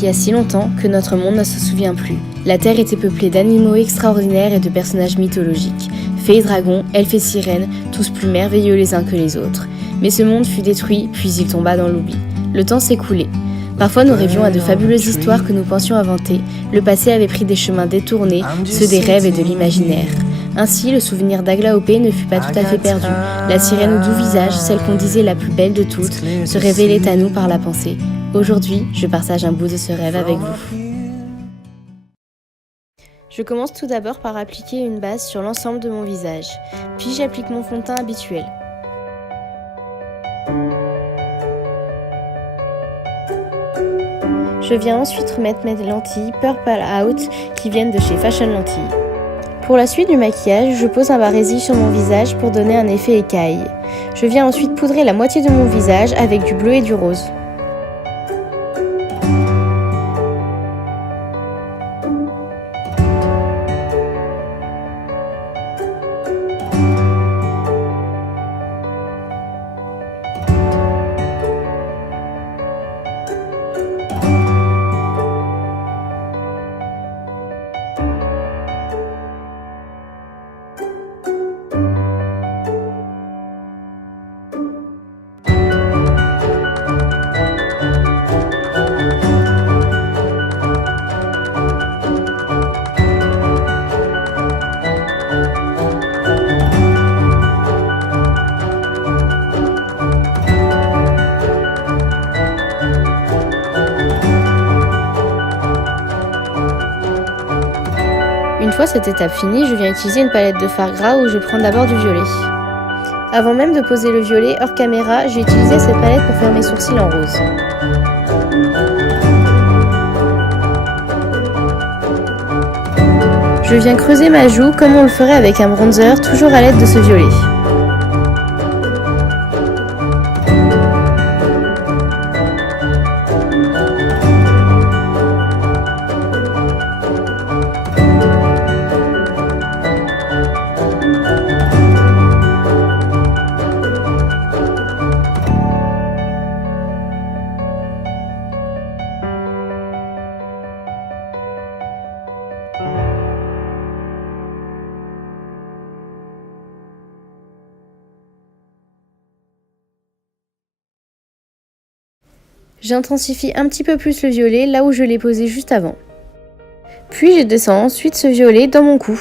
il y a si longtemps que notre monde ne se souvient plus. La Terre était peuplée d'animaux extraordinaires et de personnages mythologiques. Fées et dragons, elfes et sirènes, tous plus merveilleux les uns que les autres. Mais ce monde fut détruit, puis il tomba dans l'oubli. Le temps s'écoulait. Parfois nous rêvions à de fabuleuses histoires que nous pensions inventer. Le passé avait pris des chemins détournés, ceux des rêves et de l'imaginaire. Ainsi, le souvenir d'Aglaopé ne fut pas tout à fait perdu. La sirène au doux visage, celle qu'on disait la plus belle de toutes, se révélait à nous par la pensée. Aujourd'hui, je partage un bout de ce rêve avec vous. Je commence tout d'abord par appliquer une base sur l'ensemble de mon visage. Puis j'applique mon fond de teint habituel. Je viens ensuite remettre mes lentilles Purple Out qui viennent de chez Fashion Lentilles. Pour la suite du maquillage, je pose un barésil sur mon visage pour donner un effet écaille. Je viens ensuite poudrer la moitié de mon visage avec du bleu et du rose. Une fois cette étape finie, je viens utiliser une palette de fard gras où je prends d'abord du violet. Avant même de poser le violet hors caméra, j'ai utilisé cette palette pour faire mes sourcils en rose. Je viens creuser ma joue comme on le ferait avec un bronzer, toujours à l'aide de ce violet. J'intensifie un petit peu plus le violet là où je l'ai posé juste avant. Puis je descends ensuite ce violet dans mon cou.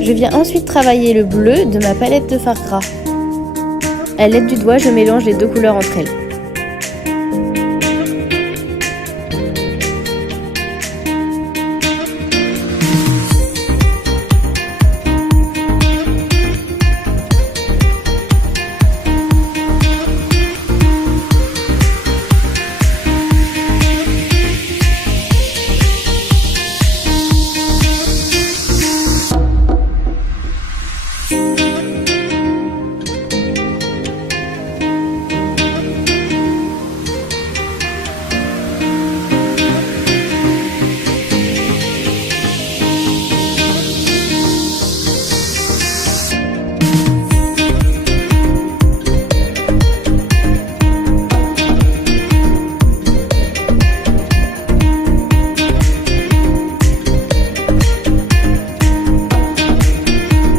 Je viens ensuite travailler le bleu de ma palette de fard gras. À l'aide du doigt, je mélange les deux couleurs entre elles.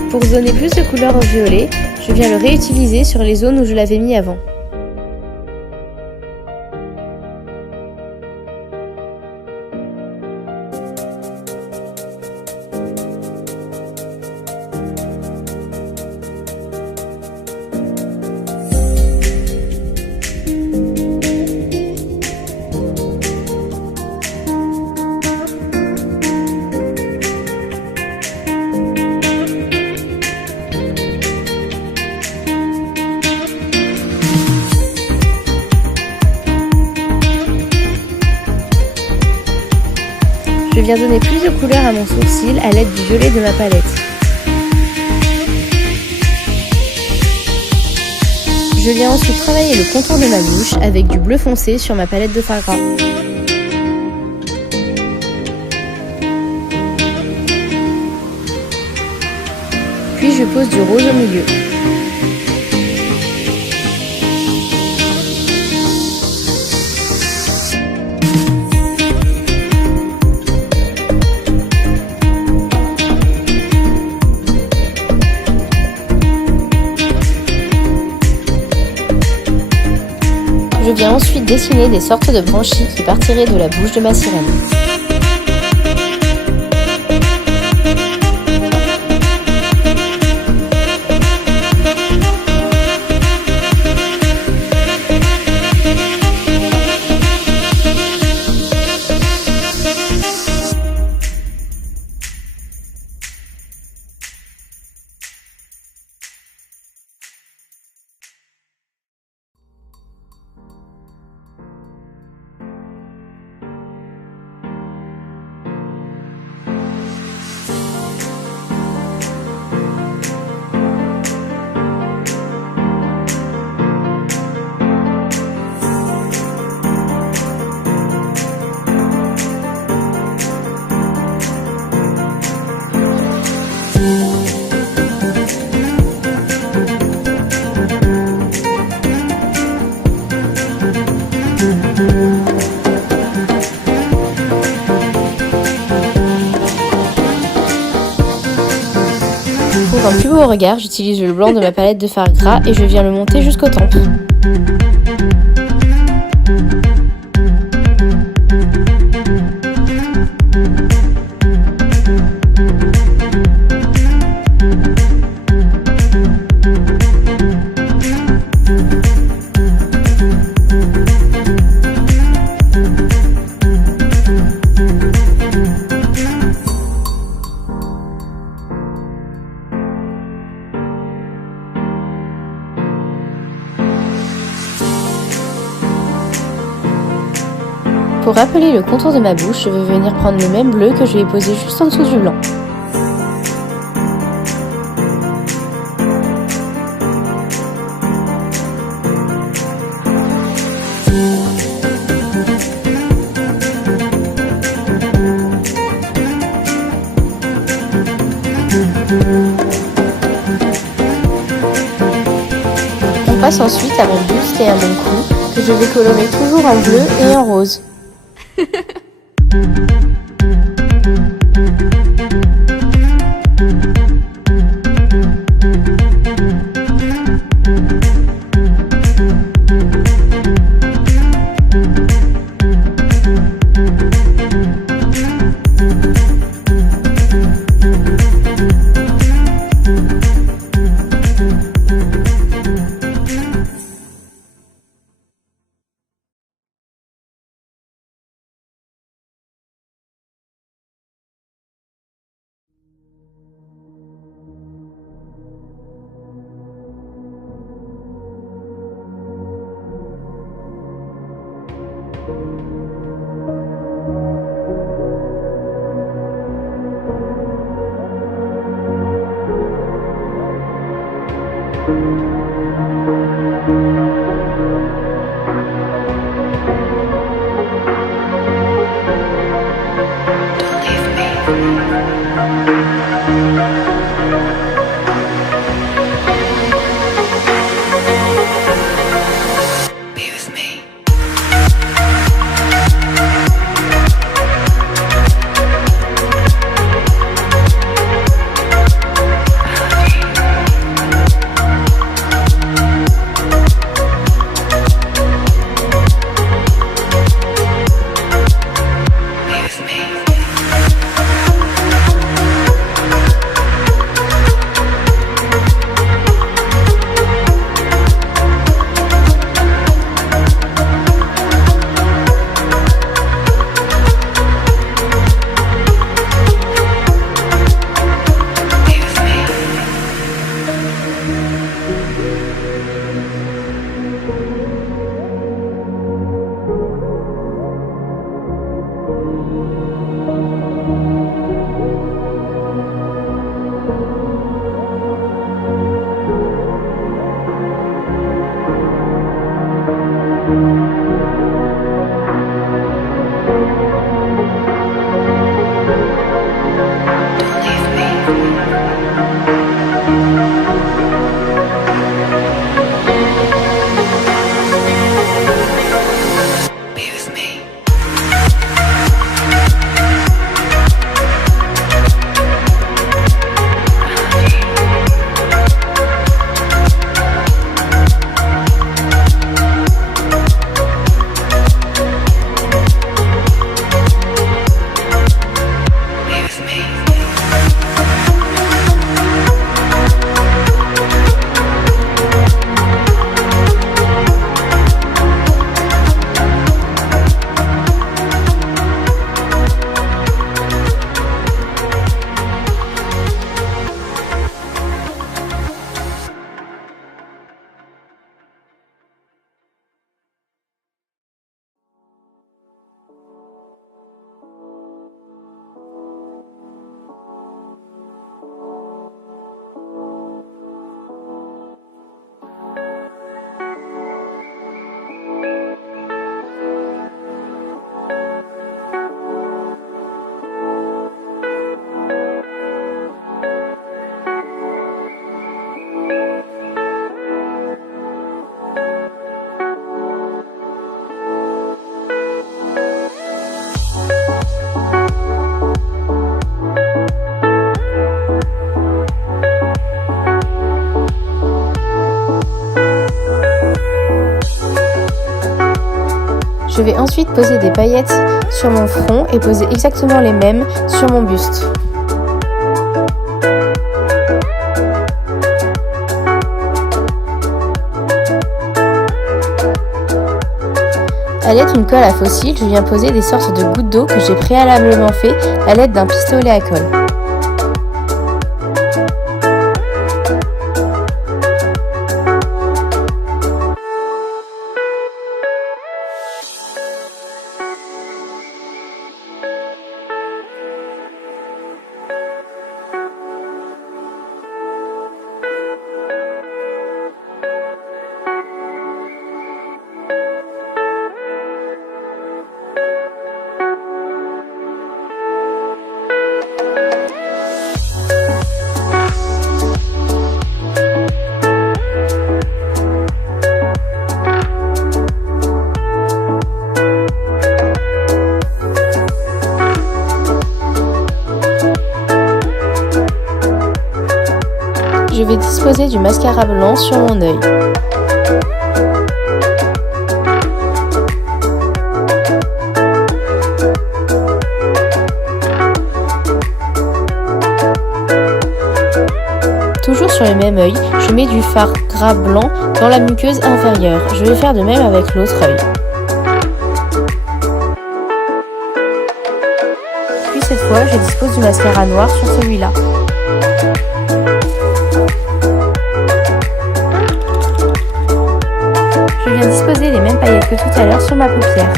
Pour donner plus de couleur au violet, je viens le réutiliser sur les zones où je l'avais mis avant. Je viens donner plus de couleur à mon sourcil à l'aide du violet de ma palette. Je viens ensuite travailler le contour de ma bouche avec du bleu foncé sur ma palette de fard gras. je pose du rose au milieu. Je viens ensuite dessiner des sortes de branchies qui partiraient de la bouche de ma sirène. Pour un plus beau regard, j'utilise le blanc de ma palette de fard gras et je viens le monter jusqu'aux tempes. Pour rappeler le contour de ma bouche, je vais venir prendre le même bleu que je vais poser juste en dessous du blanc. On passe ensuite à mon buste et à mon cou, que je vais colorer toujours en bleu et en rose. Je vais ensuite poser des paillettes sur mon front et poser exactement les mêmes sur mon buste. A l'aide d'une colle à fossiles, je viens poser des sortes de gouttes d'eau que j'ai préalablement fait à l'aide d'un pistolet à colle. Je vais disposer du mascara blanc sur mon œil. Toujours sur le même œil, je mets du fard gras blanc dans la muqueuse inférieure. Je vais faire de même avec l'autre œil. Puis cette fois, je dispose du mascara noir sur celui-là. Je viens disposer les mêmes paillettes que tout à l'heure sur ma paupière.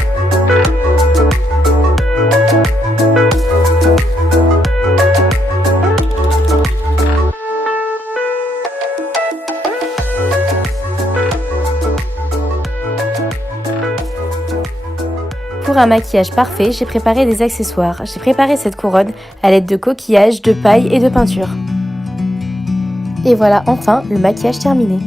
Pour un maquillage parfait, j'ai préparé des accessoires. J'ai préparé cette couronne à l'aide de coquillages, de paille et de peinture. Et voilà enfin le maquillage terminé.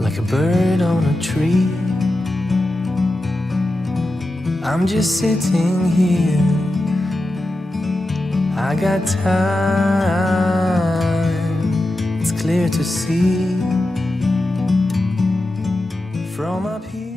Like a bird on a tree, I'm just sitting here. I got time, it's clear to see from up here.